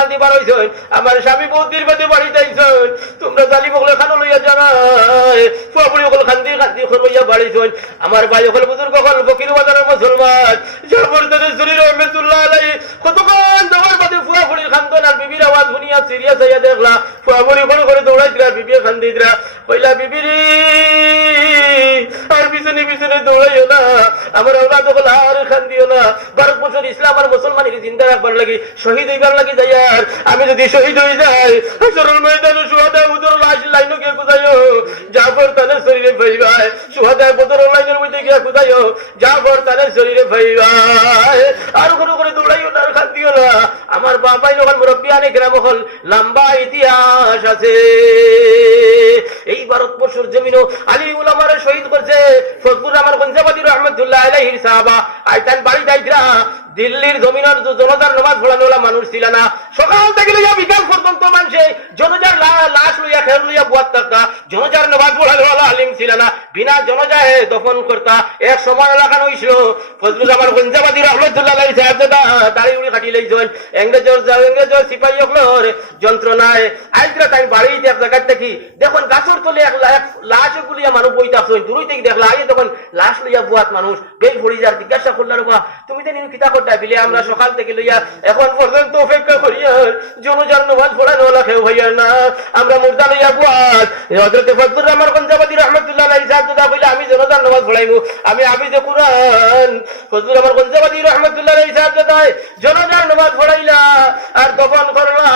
খান্দি বার হইছেন আমার স্বামী বৌদির বাদে বাড়িতে আইছেন তোমরা জালি বগলে খানো লইয়া জানাই ফুয়াপুরি বগল খান্দি খান্দি লইয়া বাড়িছেন আমার ভাই হল বুজুর্গ হল ফকির বাজারের মুসলমান জবরদস্ত শরীর রহমতুল্লাহ আলাইহি কতক্ষণ যাওয়ার বাদে ফুয়াপুরির খান্দন আর বিবির আওয়াজ শুনিয়া সিরিয়াস হইয়া দেখলা ফুয়াপুরি বড় করে দৌড়াইছিলা বিবি খান্দিদরা কইলা বিবিরি আর পিছনে পিছনে দৌড়াইও না আমার আওলাদ হল আর খান্দিও না 12 বছর ইসলাম আর মুসলমানের জিন্দা রাখবার লাগি শহীদ হইবার লাগি যাই আর আমি যদি শহীদ হয়ে যাই সরল ময়দানে সুহাদা উদর লাশ লাইনও গিয়ে খুঁজাইও জাফর তানের শরীরে ভাইবাই সুহাদা বদর লাইনের মধ্যে গিয়ে খুঁজাইও জাফর তানের শরীরে ভাইবাই আর কোনো করে দৌড়াইও না আর খান্দিও না আমার বাবাই যখন মুরব্বী আনে গ্রাম হল লম্বা ইতিহাস আছে এই ভারতবর্ষের জমিনও আলী উলামারে শহীদ করছে ফজলুর রহমান গঞ্জাবাদী রহমতুল্লাহ আলাইহির সাহাবা আইতান বাড়ি যাইতরা দিল্লির জমিনের জনতার নামাজ পড়ানো মানুষ ছিল না সকাল থেকে লইয়া বিকাল পর্যন্ত মানুষে জনজার লাশ লইয়া খেল লইয়া বুয়াত থাকতা জনজার নামাজ পড়ানো আলিম ছিল না বিনা জনজায় দফন করতা এক সময় লাগানো হইছিল ফজলুর রহমান গঞ্জাবাদী রহমতুল্লাহ আলাইহির সাহাবা দাড়ি উড়ি কাটি লইছেন ইংরেজের সিপাহী হকলর যন্ত্রণায় আইজরা তাই বাড়িতে এক জায়গা থেকে দেখুন গাছর তলে এক লাশ গুলিয়া মানুষ বইতে আসছেন দূরই থেকে দেখলা আগে তখন লাশ লইয়া বুয়াত মানুষ বেল ভরি যার জিজ্ঞাসা করলার বা তুমি তো কিতা করতে বিলে আমরা সকাল থেকে লইয়া এখন পর্যন্ত অপেক্ষা করি আর জনজার নামাজ পড়ানো লাখেও হইয়া না আমরা মুর্দা লইয়া বুয়াত হযরতে ফজলুর রহমান গঞ্জাবাদী রহমতুল্লাহ আলাইহি সাহাবা বলে আমি জনজার নামাজ পড়াইমু আমি যে কুরআন ফজলুর রহমান গঞ্জাবাদী রহমতুল্লাহ আলাইহি সাহাবা জনজার নামাজ পড়াইলা আর দফন করলা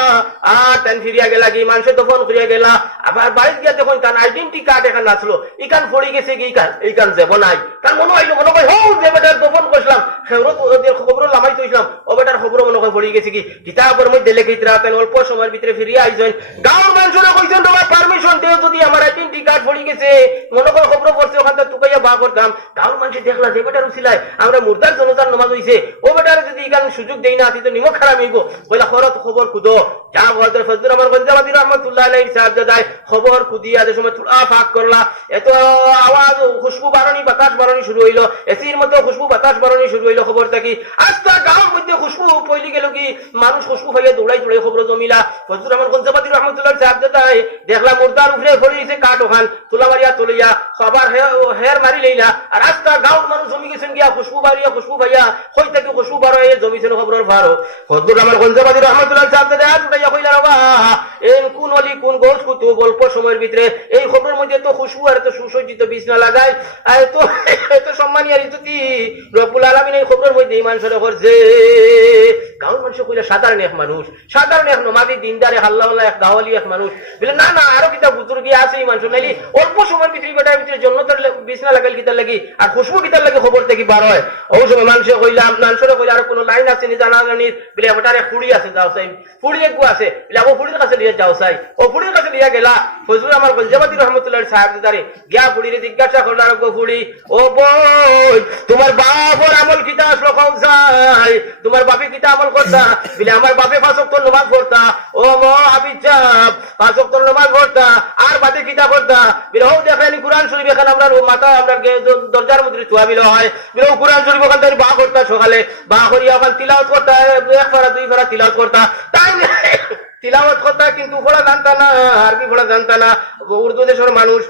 আর তেন ফিরিয়া গেলা কি মানুষ দফন করিয়া গেলা আবার বাড়িতে গিয়া তখন তার আইডেন্টি কার্ড এখানে আসলো ইকান পড়ে গেছে কি ইকান যাব নাই তার মনে হইলো মনে হয় হও যে বেটার দফন করলাম খেরত ওদের খবর লামাই তৈলাম ও বেটার খবর মনে হয় পড়ে গেছে কি কিতাবের মধ্যে লেখিতরা তেন অল্প সময়ের ভিতরে ফিরিয়া আইছেন গাঁওর মানুষরা কইছেন তোমার পারমিশন দেও যদি আমার আইডেন্টি কার্ড পড়ে গেছে মনে হয় খবর পড়ছে ওখান থেকে তুকাইয়া বা করতাম গাঁওর মানুষ দেখলা যে বেটার উছিলায় আমরা মুর্দার জনতার নামাজ হইছে ও বেটার যদি ইকান সুযোগ দেই না তো নিমক খারাপ হইব কইলা খরত খবর খুদো যা হযরত ফজলুর রহমান গঞ্জাবাদী রহমাতুল্লাহ আলাইহি সাহাবা যায় খবর খুদিয়া যে সময় তুলা ফাক করলা এত আওয়াজ খুশবু বারণী বাতাস বারণী শুরু হইলো এসির মধ্যে খুশবু বাতাস বারণী শুরু হইলো খবর থাকি আস্তা গাঁওর মধ্যে খুশবু পইলি গেল কি মানুষ খুশবু হইয়া দৌড়াই দৌড়াই খবর জমিলা ফজলুর রহমান গঞ্জাবাদী রহমাতুল্লাহ সাহাবা যায় দেখলা মুর্দার উপরে পড়িছে কাঠ ওখান তুলা মারিয়া তুলিয়া সবার হের মারি লইলা আর আস্তা গাঁওর মানুষ জমি গেছেন গিয়া খুশবু বাড়িয়া খুশবু ভাইয়া হই থেকে খুশবু বার হয়ে জমিছেন খবরের ভারো ফজলুর রহমান গঞ্জাবাদী রহমাতুল্লাহ সাহাবা যায় উঠাইয়া কইলা বাবা এন কোন অলি কোন গোস কুতু অল্প সময়ের ভিতরে এই খবরের মধ্যে তো খুশবু আর তো সুসজ্জিত বিছনা লাগায় আর তো এত সম্মানী আর ইজ্জতি রব্বুল আলামিন এই খবরের মধ্যে ঈমান সরে করছে গাঁওর মানুষ কইলা সাধারণ এক মানুষ সাধারণ এক নমাজি দিনদারে আল্লাহওয়ালা এক গাওয়ালি এক মানুষ বলে না না আরো কিতা বুজুর্গি আছে ঈমান শুনাইলি অল্প সময়ের ভিতরে বেটার ভিতরে জন্নতের বিছনা লাগাইল কিতার লাগি আর খুশবু কিতার লাগি খবর থেকে বার হয় ওই সময় মানুষ কইলা মানুষের কইলা আর কোনো লাইন আছে নি জানা জানি বলে বেটারে ফুড়ি আছে যাও চাই ফুড়ি এক আছে বলে ও ফুড়ির কাছে নিয়ে যাও চাই ও ফুড়ির কাছে নিয়ে গেলা ফজলুর আমার গঞ্জাবাদী রহমতুল্লাহ সাহেব দারে গিয়া ফুড়িরে জিজ্ঞাসা করলার গো ফুড়ি ও বই তোমার বাপর আমল কিতা আসলো কম চাই তোমার বাপে কিতা আমল করতা বলে আমার বাপে 5 ওয়াক্ত নামাজ পড়তা ও মো হাবিজ সাহেব 5 ওয়াক্ত নামাজ পড়তা আর বাদে কিতা করতা বলে ও দেখেন কুরআন শরীফ এখানে আমরা মাথা আমরা দরজার মধ্যে চুয়া বিল হয় বলে ও কুরআন শরীফ ওখান থেকে বা করতা সকালে বা করিয়া ওখান তিলাওয়াত করতা এক ফারা দুই ফারা তিলাওয়াত করতা তাই তিলাওয়াত করতা কিন্তু পড়া জানতা না আরবি পড়া জানতা না উর্দু দেশের মানুষ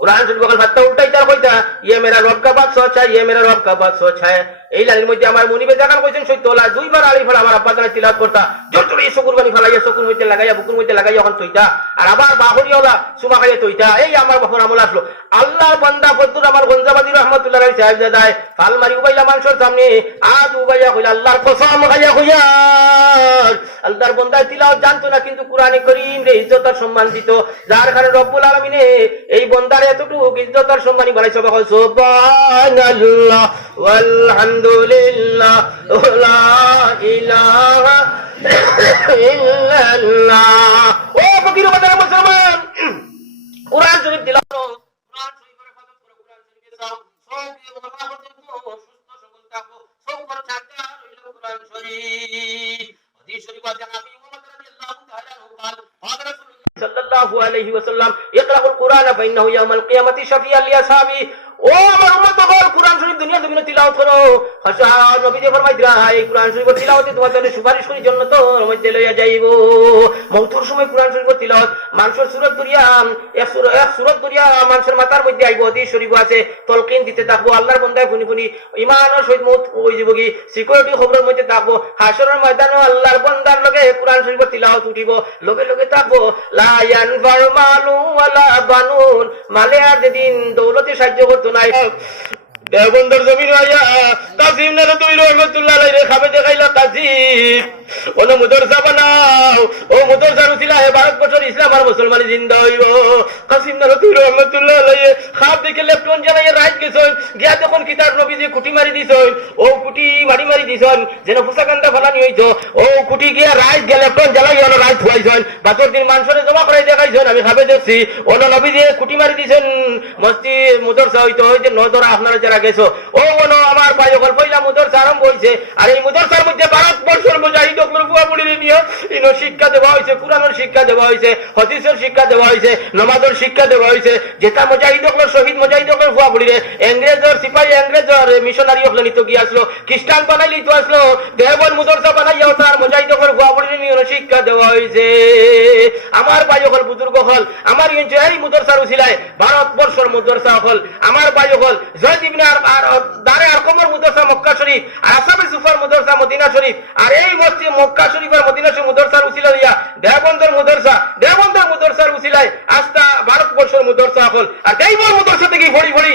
कुरान शरीफ বকল ফাত্তা উল্টাই তার কইতা ইয়ে মেরা রব কা বাত সচ है ये मेरा रब का बात सच है এই লাইনের মধ্যে আমার মনিবে জাকান কইছেন সত্যলা দুইবার আলি ফলা আমার আব্বা জানা তিলাওয়াত করতা জোর জোরে শুকুরবানি ফলাইয়া শুকুর মধ্যে লাগাইয়া বুকুর মধ্যে লাগাইয়া ওখান তইতা আর আবার বাহরিওলা সুমা খাইয়া তইতা এই আমার বাপর আমল আসলো আল্লাহর বান্দা ফজলুর আমার গঞ্জাবাদী রহমাতুল্লাহ আলাইহি সাহেব দাদায় ফাল মারি উবাইলা মানুষের সামনে আজ উবাইয়া কইলা আল্লাহর কসম খাইয়া কইয়া আল্লাহর বান্দা তিলাওয়াত জানতো না কিন্তু কুরআনে কারীম রে ইজ্জত আর সম্মান দিত যার কারণে রব্বুল আলামিন এই বান্দার এতটুকু ইজ্জত আর সম্মানই বানাইছে বকল সুবহানাল্লাহ ওয়ালহামদুলিল্লাহ লা ইলাহা ইল্লাল্লাহ ও ফকির বাজার মুসলমান কুরআন শরীফ তিলাওয়াত কুরআন শরীফের ইবাদত করো কুরআন শরীফে যাও সব দিয়ে বাবা পর্যন্ত সুস্থ সবল থাকো সব উপর থাকতে হইল কুরআন শরীফ হাদিস শরীফ আছে নবী মুহাম্মদ রাদিয়াল্লাহু তাআলা হযরত সাল্লাল্লাহু আলাইহি ওয়াসাল্লাম ইকরাউল কুরআন ফাইন্নাহু ইয়াউমাল কিয়ামাতি শাফিআন লিআসহাবি ও আমার উম্মত বল কুরআন শরীফ দুনিয়া জমিনে তিলাওয়াত করো হাসা নবী যে ফরমাইরা এই কুরআন শরীফ তিলাওয়াতে তোমাদের সুপারিশ করি জান্নাতের মধ্যে লইয়া যাইবো মওতের সময় কুরআন শরীফ তিলাওয়াত মানুষের সূরত দুনিয়া এক সূরত দুনিয়া মানুষের মাথার মধ্যে আইবো হাদিস শরীফ আছে তলকিন দিতে থাকবো আল্লাহর বান্দায় ফুনি ফুনি ঈমানের সহিত মওত হই যাব কি সিকিউরিটি খবরের মধ্যে থাকবো হাশরের ময়দানে আল্লাহর বান্দার লগে কুরআন শরীফ তিলাওয়াত উঠিব লগে লগে থাকবো লা ইয়ানফাউ মালু ওয়ালা বানুন মালে আর যেদিন দৌলতে সাহায্য করতো না দেবন্দর জমিন আয়া কাসিম না তুই রহমতুল্লাহ আলাইহি খাবে দেখাইলা কাসিম ওনো মুদরসা বানাও ও মুদরসার উসিলায় ভারত বছর ইসলাম আর মুসলমানি জিন্দা হইব কাসিম না তুই রহমতুল্লাহ আলাইহি খাব দেখে লেফটন জানাইয়া রাইট গেছন গিয়া যখন কিতাব নবীজি কুটি মারি দিছন ও কুটি মারি দিছন যেন ফুসাকান্দা ফলানি হইতো ও কুটি গিয়া রাইট গেলে লেফটন জ্বালাই হলো রাইট ফুয়াইছন বাতর দিন মানুষরে জমা করাই দেখাইছন আমি খাবে দেখছি ওনো নবীজি কুটি মারি দিছেন মসজিদ মুদরসা হইতো ওই যে নজরা আপনারা যারা গেছো ও ওনো আমার ভাই যখন পয়লা মুদরসা আরম্ভ হইছে আর এই মুদরসার মধ্যে ভারত বর্ষের মুজাহিদ শিক্ষা দেওয়া হয়েছে কোরআনের শিক্ষা দেওয়া হয়েছে হাদিসের শিক্ষা দেওয়া হয়েছে নামাজের শিক্ষা দেওয়া হয়েছে যেটা মুজাহিদ হকল শহীদ মুজাহিদ হকল ফুয়া বুড়িরে ইংরেজের সিপাহী ইংরেজের মিশনারি হকল নিত গিয়ে আসলো খ্রিস্টান বানাইলি তো আসলো দেবন মুদরসা বানাইয়া তার মুজাহিদ হকল ফুয়া বুড়িরে নিয়ে শিক্ষা দেওয়া হয়েছে আমার ভাই হকল বুজুর্গ হল আমার এই মুদরসার উসিলায় ভারতবর্ষের মুদরসা হল আমার ভাই হকল জয়দ ইবনে আর দারে আরকমের মুদরসা মক্কা শরীফ আর আসাবে সুফার মুদরসা মদিনা শরীফ আর এই মসজিদ মক্কা শরীফ আর মদিনা শরীফ মুদরসার উসিলা দিয়া দেবন্দর মুদরসার উসিলায় আস্থা ভারতবর্ষের মুদরসা হল আর দেবর মুদরসা থেকে ভরি ভরি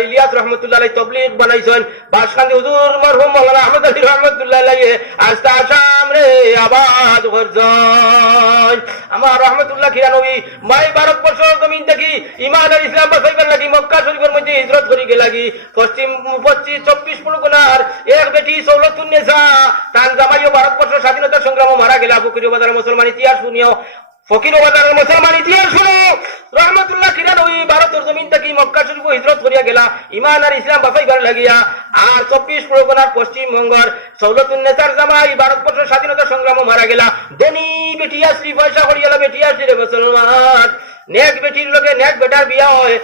ইলিয়াস রহমতুল্লাহ আলাইহি তাবলীগ বানাইছেন বাসকান্দি হুজুর মরহুম মাওলানা আহমেদ আলী রহমতুল্লাহ আলাইহি আস্থা আসাম রে আবাদ করছেন আমার রহমতুল্লাহ খিরানবী মাই ভারতবর্ষের জমিন থেকে ঈমান আর ইসলাম বাঁচাইবার লাগি মক্কা শরীফের মধ্যে হিজরত করি লাগি পশ্চিম 24 পরগনার এক বেটি সৌলতুন্নেসা তার জামাইও ভারতবর্ষের স্বাধীনতা সংগ্রামে মারা গেল ফকিরবাজার মুসলমান ইতিহাস শুনিও ফকিরবাজারের মুসলমান ইতিহাস শুনো রহমতুল্লাহ খিরানবী ভারতের জমিন থেকে মক্কা শরীফ হিজরত করিয়া গেলা ঈমান আর ইসলাম বাঁচাইবার লাগিয়া আর 24 পরগনার পশ্চিমবঙ্গের সৌলতুন্নেসার জামাই ভারতবর্ষের স্বাধীনতা সংগ্রামে মারা গেলা ধনী বেটি আসলি পয়সা করিয়া বেটি আসলি রে মুসলমান নেক বেটির লোকে নেক বেটার বিয়া হয়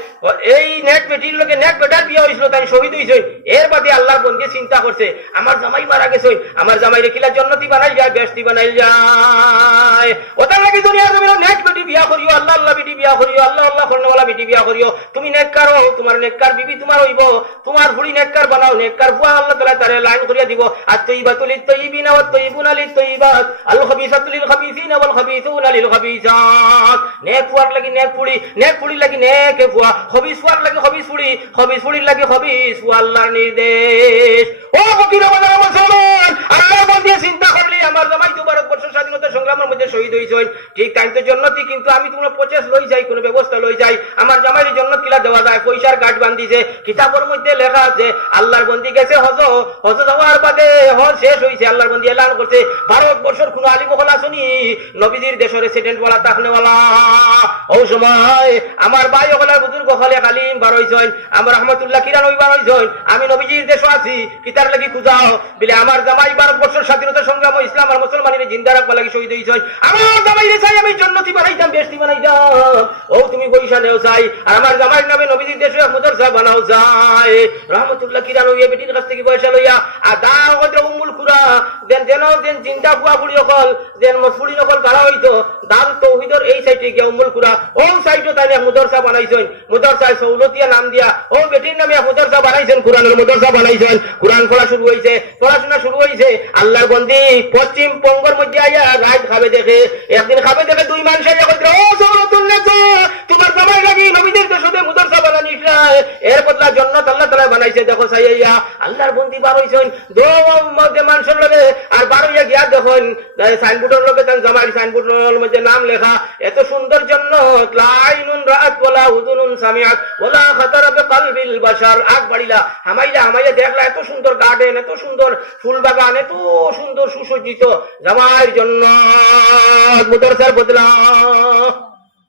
এই নেক বেটির লোকে নেক বেটার বিয়া হয়েছিল তাই শহীদ হয়েছে এর বাদে আল্লাহর বন্ধে চিন্তা করছে আমার জামাই মারা গেছে আমার জামাই রেখিলা জন্নতি বানাই যায় বেশতি বানাই যায় ওটার লাগে দুনিয়ার জমিন নেক বেটি বিয়া করিও আল্লাহ আল্লাহ বেটি বিয়া করিও আল্লাহ আল্লাহ করনেওয়ালা বেটি বিয়া করিও তুমি নেককার হও তোমার নেককার বিবি তোমার হইব তোমার বুড়ি নেককার বানাও নেককার ফুয়া আল্লাহ তাআলা তারে লাইন করিয়া দিব আর তয়্যিবাতুল লিত-তয়্যিবিনা ওয়াত তয়্যিবুনা লিত-তয়্যিবাত আল খাবিসাতু লিল খাবিসিনা ওয়াল খাবিসুনা লিল খাবিসাত নেক ফুয়ার লাগি নেক ফুড়ি লাগি নেক ফুয়া খবিস ফুয়ার লাগি খবিস ফুড়ির লাগি খবিস ফুয়া আল্লাহর নির্দেশ ও ফকিরবাজার মুসলমান আল্লাহর বন্ধে চিন্তা করলি আমার জামাই তো ভারতবর্ষের স্বাধীনতা সংগ্রামের মধ্যে শহীদ হইছেন ঠিক টাইম তো জন্নতি কিন্তু আমি তোমার প্রচেষ্টা লই যাই কোন ব্যবস্থা লই যাই আমার জামাইয়ের জন্নত কিলা দেওয়া যায় পয়সার গাঁট বান্ধিছে কিতাবের মধ্যে লেখা আছে আল্লাহর বন্দি গেছে হজ যাওয়ার বাদে হজ শেষ হইছে আল্লাহর বন্দি এলান করছে ভারতবর্ষের কোন আলিম হল আসনি নবীজির দেশের রেসিডেন্ট ওয়ালা তাকনেওয়ালা ও সময় আমার ভাই ওখানে বুজুর্গ হলে কালিম বার হইছেন আমার রহমতুল্লাহ খিরানবী বার হইছেন আমি নবীজির দেশে আছি কিতার লাগি খুঁজাও বলে আমার জামাই ভারতবর্ষের স্বাধীনতা সংগ্রাম ইসলাম আর মুসলমানের জিন্দা রাখবার লাগি শহীদ হইছেন আমার জামাই রে চাই আমি জন্নতি বানাইতাম বেশতি বানাইতাম ও তুমি পয়সা নেও চাই আর আমার জামাইয়ের নামে নবীজির দেশে মুদরসা বানাও যায় রহমতুল্লাহ খিরানবী বেটির কাছ থেকে পয়সা লইয়া আর দা হতে উম্মুল কুরা দেন চিন্তা বুয়া বুড়ি অকল দেন মসফুড়ি নকল কারা হইতো দাল তৌহিদর এই সাইডে গিয়া উম্মুল কুরা ও সাইডে তাই মুদরসা বানাইছেন মুদরসায় সৌলতিয়া নাম দিয়া ও বেটির নামে মুদরসা বানাইছেন কোরআনের মুদরসা বানাইছেন কোরআন পড়াশোনা শুরু হইছে আল্লাহর বন্দি পশ্চিম বঙ্গের মধ্যে আইয়া রাত খাবে দেখে একদিন খাবে দেখে দুই মানুষ আইয়া কইরা ও সৌলতুন্নেসা তোমার জামাই লাগি নবীদের দেশে মুদরসা বানানিস না এর বদলা জান্নাত আল্লাহ তাআলা বানাইছে দেখো সাইয়া আল্লাহর বন্দি বার হইছেন দো মধ্যে মানুষের লগে আর বার হইয়া গিয়া দেখুন সাইনবোর্ডের লগে তার জামাই সাইনবোর্ডের মধ্যে নাম লেখা এত সুন্দর জান্নাত লা আইনুন রাআত ওয়ালা উযুনুন সামিআত ওয়ালা খাতারা বিকলবিল বাশার আগ বাড়িলা হামাইলা দেখলা এত সুন্দর গার্ডেন এত সুন্দর ফুল বাগান এত সুন্দর সুসজ্জিত জামাইয়ের জান্নাত মুদরসার বদলা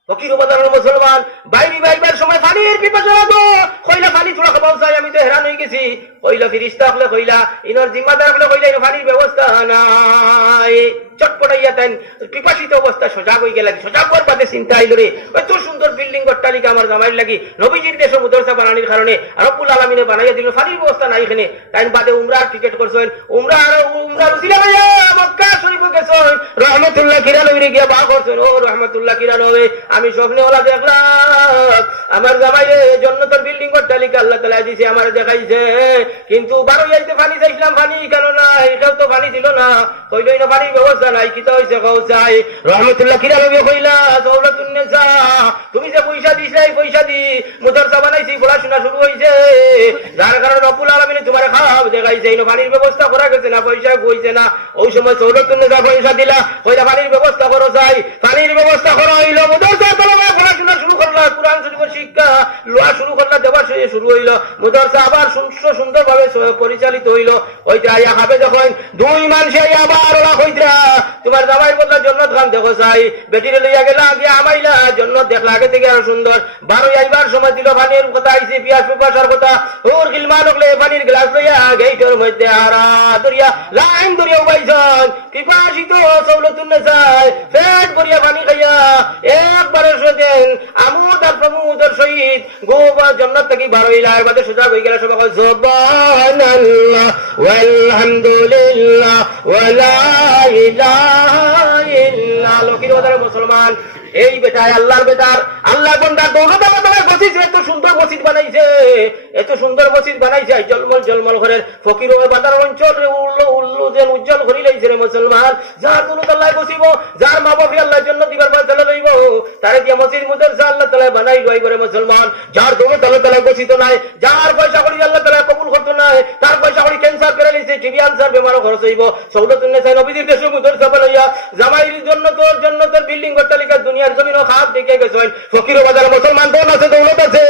ফকিরবাজারের মুসলমান বাইবার সময় পানির পিপাসা লাগো কইলা পানি তোরা খাবাও চাই আমি তো হেরান হয়ে গেছি কইলা ফিরিস্তা হলে কইলা ইনর জিম্মাদার হলে কইলা ইনো পানির ব্যবস্থা নাই চটপটাইয়া তাই পিপাসিত অবস্থা সজাগ হয়ে গেল সজাগ হওয়ার বাদে চিন্তা আইল রে এত সুন্দর বিল্ডিং অট্টালিকা আমার জামাইর লাগি নবীজির দেশ মুদরসা বানানির কারণে রব্বুল আলামিনে বানাইয়া দিল পানির ব্যবস্থা নাই এখানে তাই বাদে উমরার টিকিট করছেন উমরার উসিলা ভাইয়া মক্কা শরীফ গেছেন রহমাতুল্লাহ কিরানবী গিয়া বা করছেন ও রহমাতুল্লাহ কিরানবী আমি স্বপ্নে ওলা দেখলাম আমার জামাইরে জান্নাতের বিল্ডিং অট্টালিকা আল্লাহ তাআলা দিয়েছে আমার দেখাইছে কিন্তু বারো যাইতে পানি চাইছিলাম পানি কেন না এটাও তো পানি ছিল না কইলো না পানির ব্যবস্থা নাই কি তো হইছে কওসাই রহমাতুল্লাহ কিরানবী কইলা দৌলাতুন নিসা তুমি যে পয়সা দিছলে এই পয়সা দি মুদরসা বানাইছি পড়াশোনা শুরু হইছে যার কারণে রব্বুল আলামিন তোমার খাব দেখাইছে এই পানির ব্যবস্থা করা গেছে না পয়সা কইছে না ওই সময় দৌলাতুন নিসা পয়সা দিলা কইলা পানির ব্যবস্থা করো চাই পানির ব্যবস্থা করা হইলো মুদরসা তলবা পড়াশোনা শুরু করলা কুরআন শরীফের শিক্ষা লোয়া শুরু করলা দেওয়া শুরু হইলো মুদরসা আবার সুন্দরভাবে পরিচালিত হইলো ওইটা আইয়া খাবে যখন দুই মানুষে আবার ওরা কইতরা তোমার জামাইর বদলা জান্নাত খান দেখো চাই বেটিরে লইয়া গেলা গিয়া আমাইলা জান্নাত দেখলা আগে থেকে আরো সুন্দর বারো আইবার সময় দিল পানির কথা আইছে পিয়াস পিপাসার কথা ওর গিলমান হলে পানির গ্লাস লইয়া গেইটের মধ্যে আরা দরিয়া লাইন দরিয়া উবাইছন পিপাসিত সৌলতুন নেসাই পেট ভরিয়া পানি খাইয়া একবারে সেদিন আমোদ আর প্রমোদের সহিত গোবা জান্নাত থেকে বারো হইলা বাদে সোজা হয়ে গেল সবাই কয় সুবহানাল্লাহ ওয়ালহামদুলিল্লাহ ওয়ালা ইলাহা ইল্লাল্লাহ লোকের ওদারে মুসলমান এই বেটায় আল্লাহর বেটার আল্লাহ বন্দার দৌলত আল্লাহ তাআলা মসজিদ এত সুন্দর মসজিদ বানাইছে এত সুন্দর মসজিদ বানাইছে জলমল জলমল ঘরের ফকির বাজার অঞ্চল রে উল্লু যেন উজ্জ্বল করি লাইছে রে মুসলমান যার দৌলত আল্লাহ বসিব যার মা বাবা আল্লাহ জন্য দিবার পর চলে লইব তারে দিয়া মসজিদ মুদরসা আল্লাহ তাআলা বানাই লই করে মুসলমান যার দৌলত আল্লাহ তাআলা বসিত নাই যার পয়সা করি আল্লাহ তাআলা কবুল করতে নাই তার পয়সা করি ক্যান্সার প্যারালিসিস টিবি ক্যান্সার বেমারও খরচ হইব সৌলতুন নিসা নবীর দেশে মুদরসা বানাইয়া জামাইর জন্য তোর জান্নাতের বিল্ডিং অট্টালিকা দুনিয়ার জমিনও খাত দেখে গেছেন ফকির বাজার মুসলমান দৌলত আছে দৌলত আছে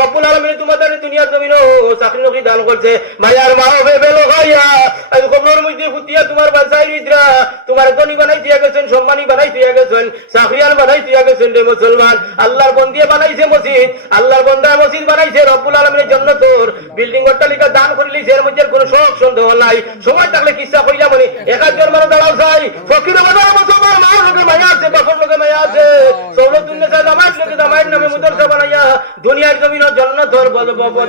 রব্বুল আলামিন তোমাদের দুনিয়ার জমিনও চাকরি নকরি দান করছে মায়ার মা হবে বেলো খাইয়া এই কবরের মধ্যে ফুটিয়া তোমার বাসায় নিদ্রা তোমার ধনী বানাই দিয়া গেছেন সম্মানী বানাই দিয়া গেছেন চাকরিয়াল বানাই দিয়া গেছেন রে মুসলমান আল্লাহর বন্দিয়ে বানাইছে মসজিদ আল্লাহর বন্দা মসজিদ বানাইছে রব্বুল আলামিনের জন্য তোর বিল্ডিং অট্টালিকা দান করিলিছে এর মধ্যে কোনো শোক সন্দেহ নাই সময় থাকলে কিসা কইলা মানে একাজন মানে দাঁড়াও চাই ফকির বাজার মুসলমান মা লোকে মায়া আছে বাপর লোকে মায়া আছে সৌলতুন নিসা জামাত লোকে জামাইর নামে মুদরসা বানাইয়া দুনিয়ার জমিনও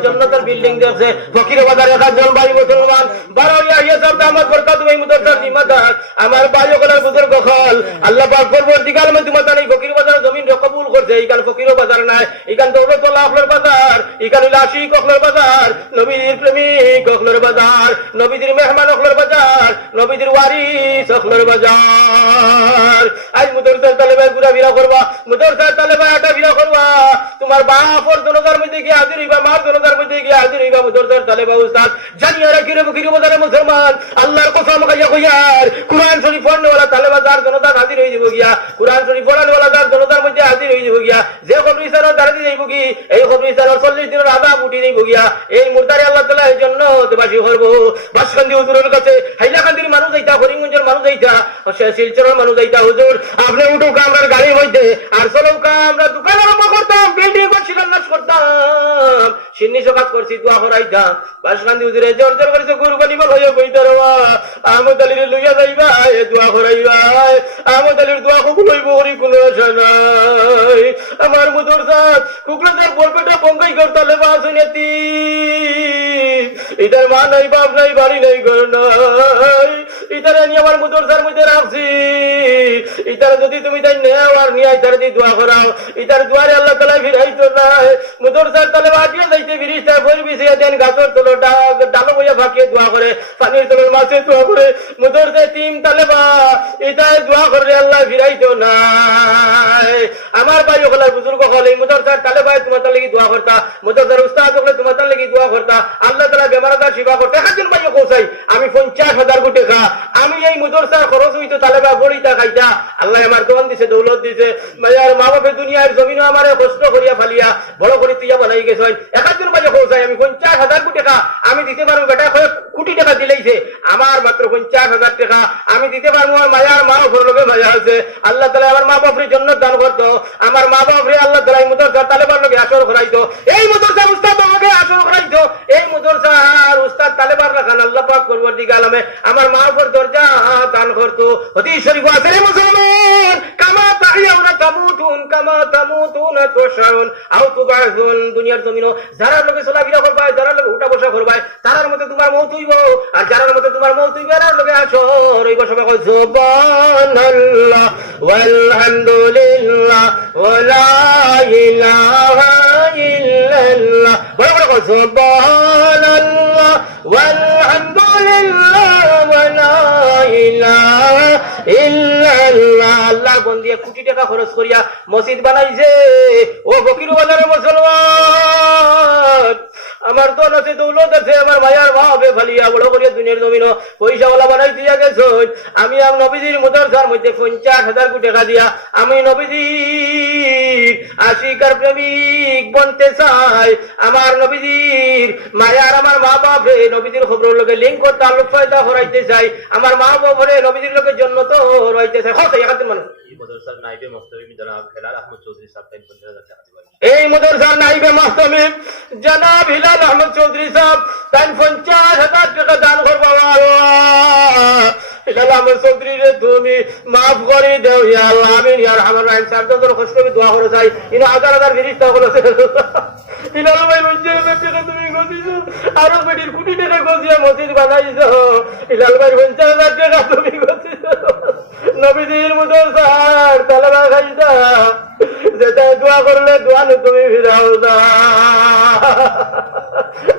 জান্নাতের বিল্ডিং দেখছে ফকির বাজার একাজন ভাই মুসলমান বারোয়া ইয়া সব দামাত বরকত এই মুদরসার জিম্মাদার আমার ভাই ওগুলার বুজুর্গ হল আল্লাহ পাক পরবর্তীকাল মধ্যে তোমাদের এই ফকির বাজার জমিন কবুল করছে এইখান ফকির বাজার নাই এখান দৌলতওয়ালা আখলার বাজার এখান আশিক আখলার বাজার নবীর প্রেমিক আখলার বাজার নবীর মেহমান আখলার বাজার নবীর ওয়ারিস আখলার বাজার আজ মুদরসার তালেবাই ঘুরা ফিরা করবা মুদরসার তালেবাই আটা ফিরা করবা তোমার বাপর জনতার মধ্যে গিয়ে হাজির হইবা মার জনতার মধ্যে গিয়ে হাজির হইবা মুদরসার তালেবা উস্তাদ জানিয়া রাখি রে ফকির বাজারে মুসলমান আল্লাহর কসম খাইয়া কইয়ার কুরআন শরীফ পড়নেওয়ালা তালেবাজার জনতা হাজির হয়ে যাব গিয়া কুরআন শরীফ পড়ানেওয়ালা তার জনতার মধ্যে হাজির হয়ে যাব গিয়া যে কবরিস্তানের দাঁড়িয়ে যাইব কি এই কবরিস্তানের 40 দিনের আযাব উঠি যাইব গিয়া এই মুরদারে আল্লাহ তাআলা এই জন্য দেবাসী করব বাসকান্দি হুজুরের কাছে হাইলাকান্দির মানুষ যাইতা করিমগঞ্জের মানুষ যাইতা শিলচরের মানুষ যাইতা হুজুর আপনি উঠুক আমরা গাড়ির মধ্যে আর চলুক আমরা দোকান আরম্ভ করতাম বিল্ডিং শিলান্যাস করতাম সিন্নি সকাত করছি দোয়া করাইতাম বাসকান্দি হুজুরে জোর জোর করেছে কুরবানি বল হইয়া কইতা রবা আহমদ আলীর লইয়া যাইবা এ দোয়া করাইবা আহমদ আলীর দোয়া কবুল হইব ওরি কোনো আশা নাই আমার মুদরসাত কুকলাদের বলপেটা বঙ্গাই করতালে বাসুনেতি ইতার মা নাই বাপ নাই বাড়ি নাই ঘর নাই ইতারে নিয়ে আমার মুদরসার মধ্যে রাখছি ইতারে যদি তুমি তাই নেও আর নিয়ে ইতারে দিয়ে দোয়া করাও ইতার দুয়ারে আল্লাহ তাআলা ফিরাইতো না মুদরসার তালে বাটিয়া যাইতে ফিরিস্তা বই বিছিয়ে দেন গাছর তলো ডালো বইয়া ফাঁকিয়ে দোয়া করে পানির তলের মাছে দোয়া করে মুদরসে তিন তালেবা ইতারে দোয়া করে আল্লাহ ফিরাইতো না আমার ভাই ওগুলার বুজুর্গ হল এই মুদরসার তালেবায় তোমার তার লাগি দোয়া করতা মুদরসার উস্তাদ হলে তোমার তার লাগি দোয়া করতা আল্লাহ তাআলা বেমারদার সেবা করতে একজন ভাই কৌসাই আমি 50,000 কোটি খা আমি এই মুদরসার খরচ হইতো তালেবা বড়িতা খাইতা আল্লাহ আমার দোয়ান দিছে দৌলত দিছে মায়ার মা বাপে দুনিয়ার জমিনও আমারে কষ্ট করিয়া ফালিয়া বড় করে তুইয়া বানাই গেছেন একজন ভাই কৌসাই আমি 50,000 কোটি টাকা আমি দিতে পারবো বেটা কোটি টাকা দিলেইছে আমার মাত্র 50,000 টাকা আমি দিতে পারবো আমার মায়ার মা ওপর লোকে মায়া আছে আল্লাহ তাআলা আমার মা বাপের জন্য দান করতো আমার মা বাপরে আল্লাহ তাআলা এই মুদরসার তালেবার লোকে আসর করাইতো এই মুদরসার উস্তাদ আমাকে আসর করাইতো এই মুদরসার উস্তাদ পরবর্তীকাল আলমে আমার মা উপর দরজা দান করতো। হাদিস শরীফ আছে রে মুসলমান, কামা তাহিয়াউনা তামুতুন কামা তামুতুনা তুশারুন আও তুবাসুন। দুনিয়ার জমিনও যারা লোকে চলাফেরা করবাই, যারা লোকে উঠা বসা করবাই, তারার মধ্যে তোমার মৌত হইব, আর যারার মধ্যে তোমার মৌত হইবে আর লোকে আসর হইব। সবাই কয় সুবহানাল্লাহ ওয়ালহামদুলিল্লাহ ওয়ালা ইলাহা ইল্লাল্লাহ। বড় বড় কয় সুবহানাল্লাহ ওয়ালহামদুলিল্লাহ ওয়ালা ইলাহা ইল্লাল্লাহ। আল্লাহর বন্দিয়া কোটি টাকা খরচ করিয়া মসজিদ বানাইছে। ও ফকিরবাজারের মুসলমান, আমার দল আছে, দৌলত আছে, আমার ভাইয়ার ভাবে ফালিয়া বড় করিয়া দুনিয়ার জমিন পয়সাওয়ালা বানাই দিয়া গেছ। আমি নবীজির মুদরসার মধ্যে 50,000 কোটি টাকা দিয়া আমি নবীজির আশিকার প্রেমিক বনতে চাই। আমার নবীজির মায়ার আমার মা বাপে নবীজির খবর লোকে লিঙ্ক করতে আলোক ফায়দা হরাইতে চাই। আমার মা বাপরে নবীজির লোকের জন্য তো হরাইতে চাই। হতে একাতে মানুষ এই মুদরসার নাইবে মাহতামি জনাব হিলাল আহমদ চৌধুরী সাহেব তাই 50,000 টাকা দান করবো। হিলাল আহমদ চৌধুরী রে তুমি মাফ করে দেও ইয়া আল্লাহ। আমিন ইয়া রহমান রহিম। স্যার তো কষ্ট করে দোয়া করে চাই, ইনো হাজার হাজার ফেরেশতা বলেছে। হিলাল ভাই 50,000 টাকা তুমি গছিস, আরো বেটির কোটি টাকা গছিয়া মসজিদ বানাইছো। হিলাল ভাই 50,000 টাকা তুমি গছিস, নবীজির মুদরসার তালেবা খাইতা, যেটা দোয়া করলে দোয়া নে তুমি ফিরাও না।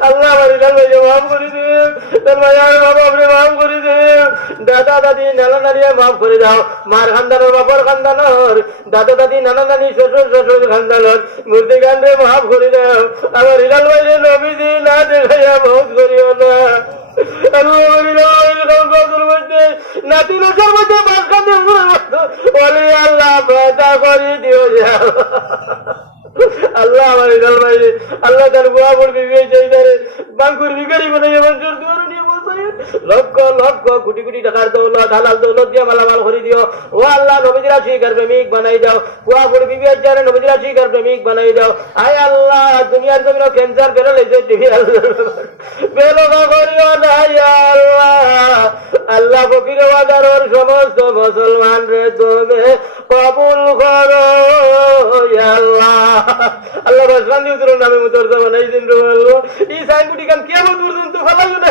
আল্লাহ আমার হিলাল ভাইকে মাফ করে দেব, তার ভাইয়ার বাবা আপনি মাফ করে দেব, দাদা দাদি নানা নানিয়া মাফ করে দাও। মার খানদানোর বাবার খানদানোর দাদা দাদি নানা নানি শ্বশুর শ্বশুর খানদানোর মূর্তি গান্ডে মাফ করে দাও। আমার হিলাল ভাইরে নবীজি না দেখাইয়া মাফ করিও না। আল্লাহ আমার হিলাল ভাই, আল্লাহ তার গোয়া পড়বি বাঙ্কুর বিকারি বানাই লক্ষ লক্ষ কোটি কোটি টাকার দৌলত হালাল দৌলত দিয়ে মালামাল করে দিও। ও আল্লাহ নবীজির আশিকার প্রেমিক বানাই দাও। গোয়া পড়বি বিয়ারে নবীজির আশিকার প্রেমিক বানাই দাও। আয় আল্লাহ দুনিয়ার জমিন ক্যান্সার বেরোলেছে টিভি বেলোকা করিও না আল্লাহ। আল্লাহ ফকিরবাজারের সমস্ত মুসলমান রে তুমি কবুল করো আল্লাহ। আল্লাহ বাসকান্দি উত্তর নামে মুদরসা বানাইছেন রে আল্লাহ। এই সাইনগুটি কান কিয়ামত পর্যন্ত ফেলাইও না।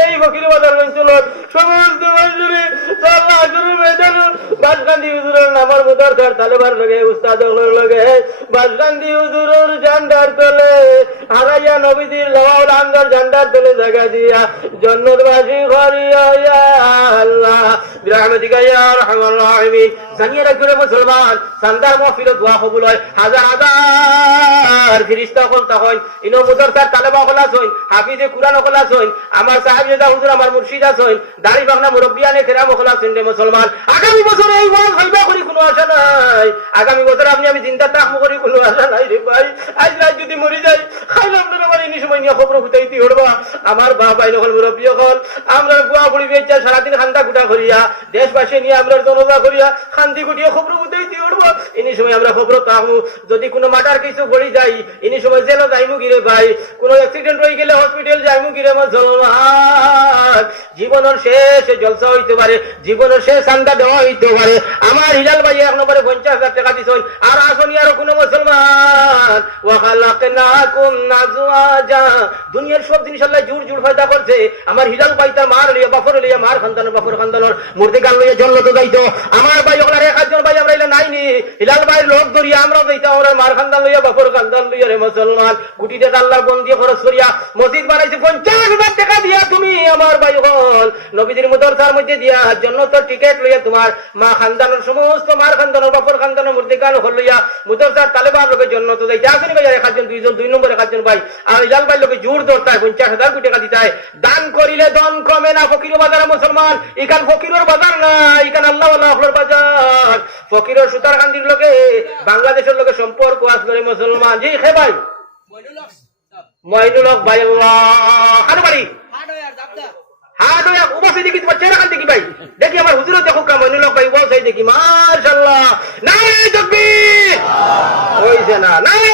এই ফকিরবাজার অঞ্চলের সমস্ত মানুষের আল্লাহ শুরু ময়দান বাসকান্দি হুজুরের নামার মুদরসার তালেবার লগে উস্তাদ লগে বাসকান্দি হুজুরের ঝান্ডার তলে হারাইয়া নবীজির লাওয়াল আঙ্গার ঝান্ডার তলে জায়গা দিয়া জন্নতবাসী করিয়া আল্লাহ বিরহমাতিকা ইয়া আরহামার রাহিমিন। জানিয়ে রাখবে মুসলমান, সান্দার মাহফিলে দোয়া কবুল হয়। হাজার হাজার ফেরেশতা হল তখন ইনো মুদরসার তালেবা হল আছেন, হাফিজে কুরআন হল আছেন, আমার সাহেবজাদা হুজুর আমার মুর্শিদ আছেন, দাড়ি বাগনা মুরব্বিয়ানে কেরাম হল আছেন রে মুসলমান। আগামী বছর এই ওয়াজ হইবা করি কোনো আশা নাই। আগামী বছর আপনি আমি চিন্তা তাকমু করি কোনো আশা নাই রে ভাই। আজ রাত যদি মরি যাই খাইলাম না আমার এই সময় নিয়ে খবর ফুটাইতে হড়বা। আমার বাবা হল মুরব্বী হল, আমরা গোয়া পড়ি বেচা সারাদিন খান্দা কুটা করিয়া দেশবাসী নিয়ে আমরা জনতা করিয়া খান্দি কুটিয়ে খবর ফুটাইতে হড়বা। ইনি সময় আমরা খবর তাকমু। যদি কোনো মাটার কিছু গড়ি যাই ইনি সময় জেল যাইমু গিরে ভাই। কোনো অ্যাক্সিডেন্ট হয়ে গেলে হসপিটাল যাইমু গিরে মুসলমান। জীবনের শেষ জলসা হইতে পারে, জীবনের শেষ ঠান্ডা দেওয়া হইতে পারে। আমার হিলাল ভাই 1 নম্বরে 50,000 টাকা দিছেন। আর আসনি আর কোনো মুসলমান ওয়া খালাকনাকুম আজওয়াজা। দুনিয়ার সব জিনিস আল্লাহ জুড় জুড় ফায়দা করছে। আমার হিলাল ভাই তার মার লিয়া বাপর লিয়া মার খানদানোর বাপর খানদানোর মূর্তি গান লইয়া জন্নত যাইতো। আমার ভাই ওগুলা একজন ভাই আমরা নাইনি হিলাল ভাই লোক ধরিয়া আমরাও যাইতাম। আমরা মার খানদান লইয়া বাপর খানদান লইয়া রে মুসলমান কোটি টাকা আল্লাহর বন্দি খরচ করিয়া মসজিদ বানাইছে। 50,000 টাকা দিয়া তুমি আমার ভাই হল নবীজির মুদরসার মধ্যে দিয়া জন্নতের টিকেট লইয়া তোমার মা খানদানোর সমস্ত মার খানদানোর বাপর খানদানোর মূর্তি গান হল লইয়া মুদরসার তালেবার লোকে জন্নত যাইতে আসেনি ভাই। একজন দুইজন 2 নম্বর একজন ভাই আর হিলাল ভাই লোকে জোর ধরতায় 50,000 কোটি টাকা দিতায়। দান করিলে দন কমে না। ফকির বাজার মুসলমান ইখান ফকিরের বাজার না, ইখান আল্লাহ আল্লাহর বাজার। ফকিরের সুতার কান্দির লোকে বাংলাদেশের লোকে সম্পর্ক আস করে মুসলমান। জি খে ভাই মইনুল হক ভাই আল্লাহ আর বাড়ি হাট হইয়া উবাসে দেখি তোমার চেহারা কান দেখি ভাই। দেখি আমার হুজুরও দেখো কা মইনুল হক ভাই উবাসে দেখি মাশাআল্লাহ। নারে তাকবীর হইছে না, নারে